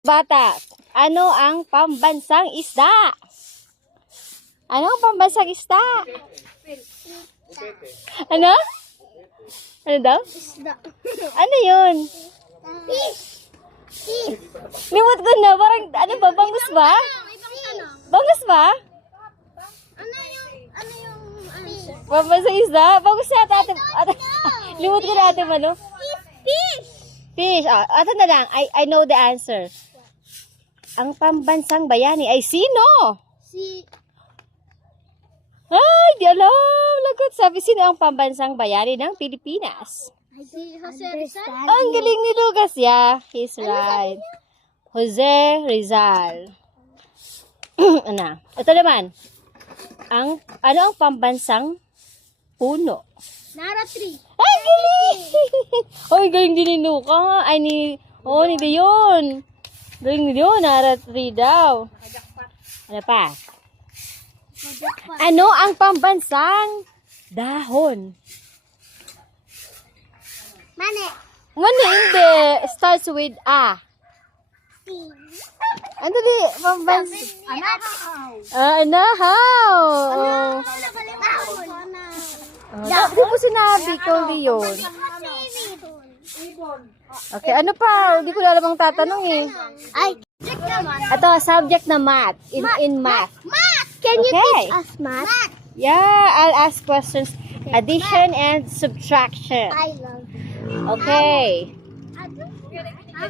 Bata, ano ang pambansang isda? Ano ang pambansang isda? Ano? Ano daw? Isda. Ano yun? Fish. Fish. Limot ko na, parang ano ba? Bangus ba? Ibang tanong. Bangus ba? Ano yung answer? Pambansang isda? Bangus yata ate. Limot ko na ate Mano. Fish. Fish. Ah, ito na lang. I know the answer. Ang pambansang bayani ay sino? Si Ay, di alam. Lagot. Sabi, sino ang pambansang bayani ng Pilipinas? Jose Rizal. Ang galing ni Lucas. Yeah, he's right. Jose Rizal. Ano? Ito naman. Ano ang pambansang puno? Nara tree. Ay, galing! Oy, galing din ni Luca. Ay, ni Leon. Galing ni Leon. Nara 3 daw. Ano pa? Ano ang pambansang dahon? Mane. Ano, hindi. Starts with A. Ano di? Pambansang... Anahaw. Di mo sinabi ko, Leon. Okay, ano pa? Hindi ko alam ang tatanong eh. Ay, subject naman. Ito, subject na math. In math. Math. Can you Okay. teach us math? Yeah, I'll ask questions. Addition and subtraction. I love. Okay.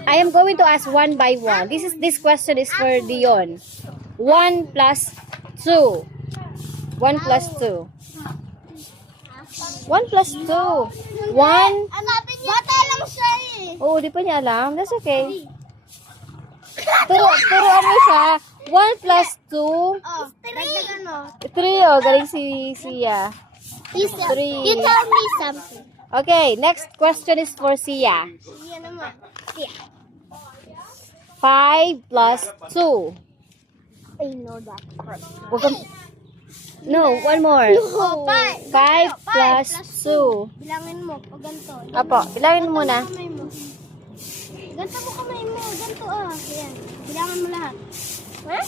I am going to ask one by one. This question is for Dion. 1 plus 2. 1 plus 2. 1 plus 2. 1. Bata lang siya eh. Oh, di pa niya alam. That's okay. Turuan mo siya. 1 plus 2. Oh, dagdagan mo. 3. Oh, galing si Sia. Three. You tell me something. Okay, next question is for Sia. Yan naman. 5 plus 2. I know that. No, one more. Oh, 5. 5 plus 2. Bilangin mo. O ganito. Apo, bilangin mo muna. Kamay mo. Ganito mo kamay mo. Ganito ah. Ayan. Bilangan mo lahat. Ha?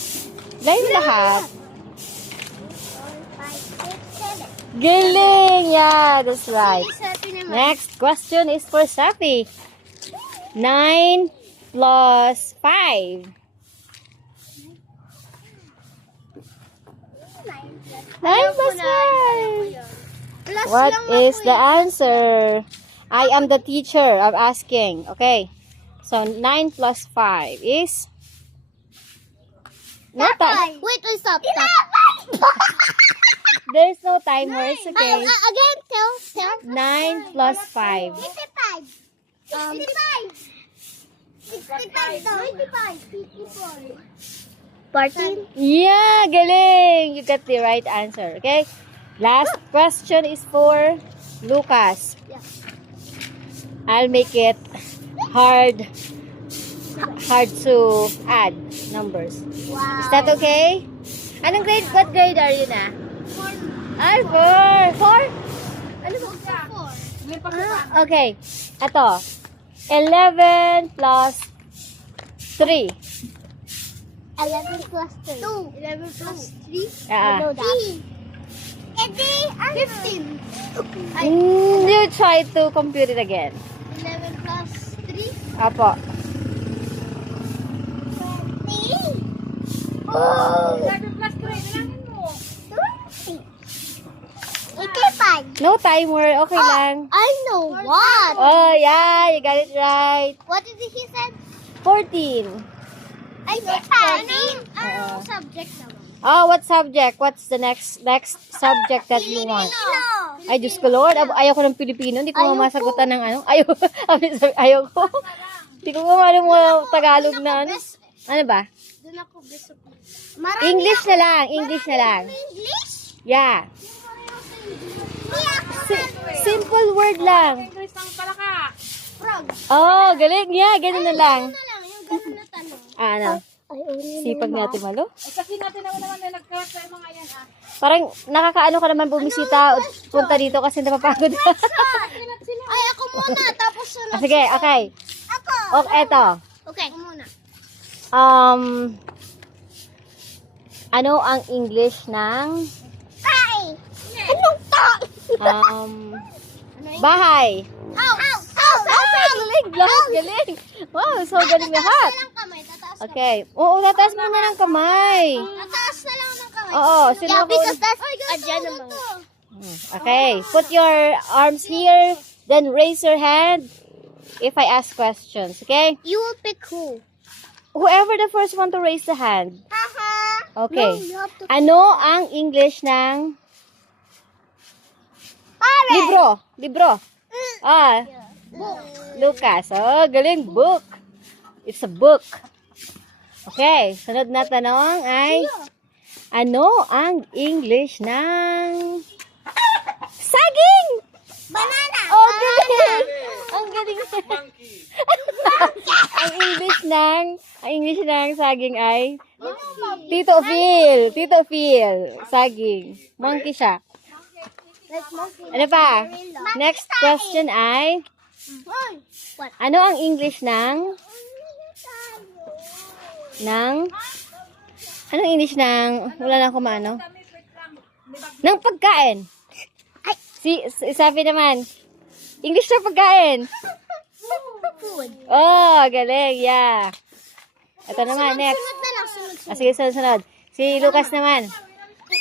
Bilangin mo lahat. 4, 5, 6, 7. Galing! Yeah, that's right. Sabi naman. Next question is for Safi. 9 plus 5. 9 plus 5. Plus What lang is ako the eh. answer? I am the teacher. I'm asking. Okay. So, 9 plus 5 is? No time. Wait, stop. There's no timer. It's okay. Again, tell. 9 plus 5. 55. 65 daw. 55. 14. Yeah, galing. You got the right answer. Okay. Last question is for Lucas. Yeah. I'll make it hard to add numbers. Wow. Is that okay? Anong grade? What grade are you na? 4. Ay, 4. 4? Ano ba? 4. Okay. Ito. 11 plus 3. 11 plus 3. 2. 11 plus 3. Ah. I know that. 15. You try to compute it again. 11 plus 3. Apo. 20. Oh. 11 plus 3. Bilangin mo. 20. 85. No timer. Okay lang. I know what. Oh, yeah. You got it right. What did he say? 14. I know 14. Anong subject naman? Oh, what subject? What's the next subject that you want? Ay, Diyos ko Lord. Ayaw ko ng Pilipino. Hindi ko masagutan ng ano. Ayaw ko. Hindi ko masagutan mo Tagalog na ano. Ano ba? Doon ako gusto ko. English na lang. English na lang. English? Yeah. Simple word lang. English ang palaka. Frog. Oh, galing. Yeah, ganun na lang. Ano lang, yung gano'n na tanong. Ano? Sipag natin malo. Kasi natin naman na nag-class sa mga yan ah. Parang nakakaano ka naman bumisita o punta dito kasi napapagod ka. Ay, ako muna. Tapos sunod. Sige, okay. Ako. Okay, eto. Okay. Ako muna. Ano ang English ng Ay! Anong to? bahay? House! Galing, lahat galing. Wow, so galing lahat. Lang kamay, tataas na. Okay. Oo, tataas muna ng kamay. Tataas na lang ng kamay. Oo, sino Yeah, ako? because that's... Adyan naman. Okay. Put your arms here, then raise your hand if I ask questions, okay? You will pick who? Whoever the first one to raise the hand. Haha. Okay. No, you have to... Ano ang English ng Pare! libro? Ah, Lucas. Oh, galing. Book. It's a book. Okay. Sunod na tanong ay, ano ang English ng saging? Banana! Oh, galing. Ang galing. ang English ng saging ay Tito Phil. Saging. Monkey siya. Ano pa? Next question ay, What? ano ang English ng anong English ng, wala na ako maano, ng pagkain? Sabi naman, English ng pagkain. Food. Oh, galing, yeah. Ito naman, next. Sunod na lang, sunod. Sige, sunod. Si Lucas naman.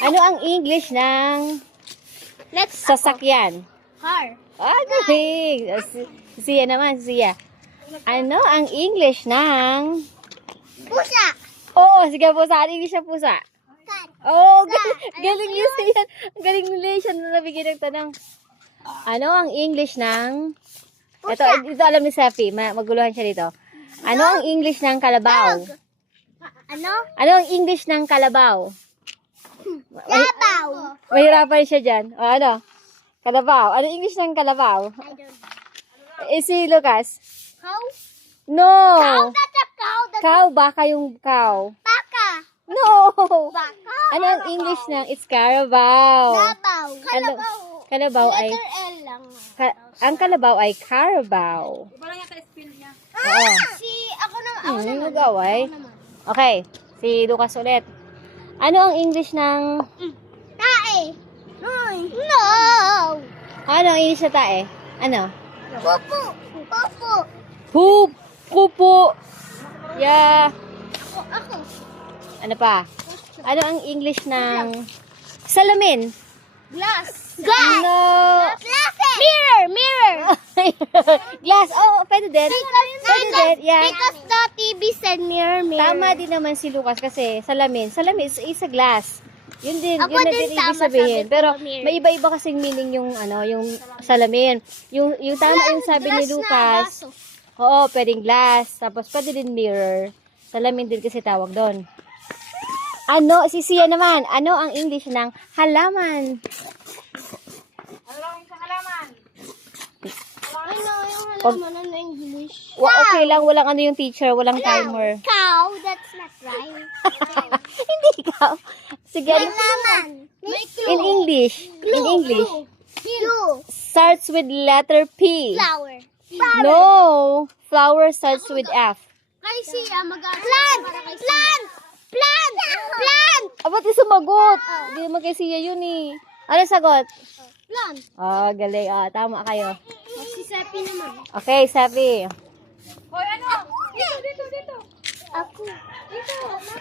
Ano ang English ng Let's sasakyan? car. Ah, galing. Si Sia naman, si Sia. Ano ang English ng... Pusa. Oo, sige pusa. Ano English ng pusa? Cat. Oo, galing yun siya. Galing nila siya na nabigyan ng tanong. Ano ang English ng... Ito alam ni Sefi. Maguluhan siya dito. Ano ang English ng kalabaw? Ano? Ano ang English ng kalabaw? Labaw. Mahirapan siya dyan. O ano? Kalabaw. Ano English ng kalabaw? I don't know. Si Lucas. Cow? No. Cow? That's a cow. That's Cow, baka yung cow. baka. No. Baka. Ano ang English ng it's Carabao? Labaw. Kalabaw. Kalabaw ay Letter L lang. ang kalabaw ay Carabao. Iba lang yata spell niya. Oo. Ako naman. Nag-away. Okay, si Lucas ulit. Ano ang English ng Tae. No. ano ang English na tae? Ano? Pupu. Pupu. Pupo. Yeah. Ako. Ano pa? Ano ang English ng salamin? Glass. Glass. No. Glasses. Mirror. Glass. Oh, pwede din. Pwede din. Yeah. Because the TV said mirror. Tama din naman si Lucas kasi salamin. Salamin is a glass. Yun din, Ako yun na din din ibig tama, sabihin. sabi ko, Pero mirror. may iba-iba kasing meaning yung yung salamin. Yung tama yung sabi ni Lucas. Oo, pwedeng glass. Tapos pwede din mirror. Salamin din kasi tawag doon. Ano, si Sia naman, ano ang English ng halaman? Ano lang yung halaman? Ano yung halaman ng English? Okay lang, walang ano yung teacher, walang timer. Cow. That's not right. Hindi ikaw. Sige, ano? Halaman. May In English. In English. Blue. Starts with letter P. Flower. No. Flower starts with F. Kay siya Plant. Plant. Plant. Plant. Ba't di sumagot? Hindi naman kay Sia yun eh. Ano sagot? Plant. Oh, galing. Oh, tama kayo. Si Sepi naman. Okay, Sabi. Hoy, ano? Dito. Ako.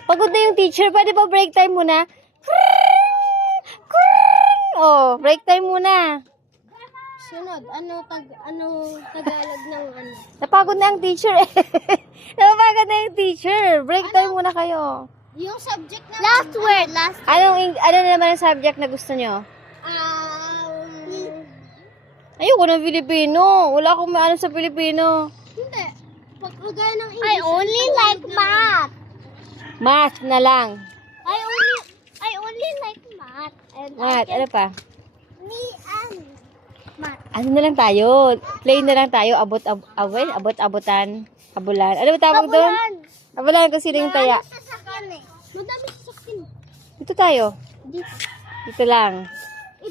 Pagod na yung teacher. Pwede ba break time muna? Oh, break time muna. Sunod. Ano Tagalog ng ano? Napagod na ang teacher eh. Napagod na yung teacher. Break time muna kayo. Yung subject naman. Last word. Ano na naman ang subject na gusto nyo? Ayoko ng Filipino. Wala akong maano sa Filipino. Hindi. Pagkagaya ng English. I only like math. Math na lang. I only like math. And Math. Ano pa? Me and math. Ano na lang tayo? Plain na lang tayo. Abot-abotan. Abulan. Ano ba tawag doon? Abulan kung sino yung taya. Madami sasakyan. Dito tayo. Dito. Dito lang.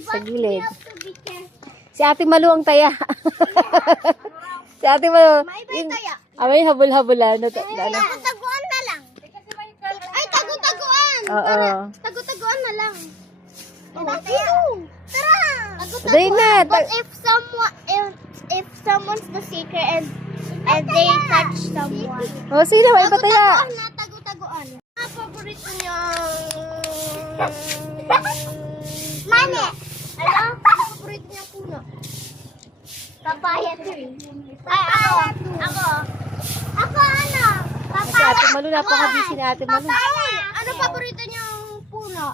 Sa But gilid. we have to be careful. Si Ate Malu ang taya. Si Ate Malu. May taya. May habol-habulan. Taguan na lang. Oo. Tago-taguan na lang. Tara! Dahil na. But if someone's the seeker and they touch someone. O, sino? May pataya. Tago-taguan na, tago-taguan. Ang paborito niyo? Mani! Ano? Ang paborito niya puno? Papaya tree. Ay, ako. Ako ano? Si Ate Malu, napaka-busy ni Ate Malu. Papaya. Ano paborito niyang puno?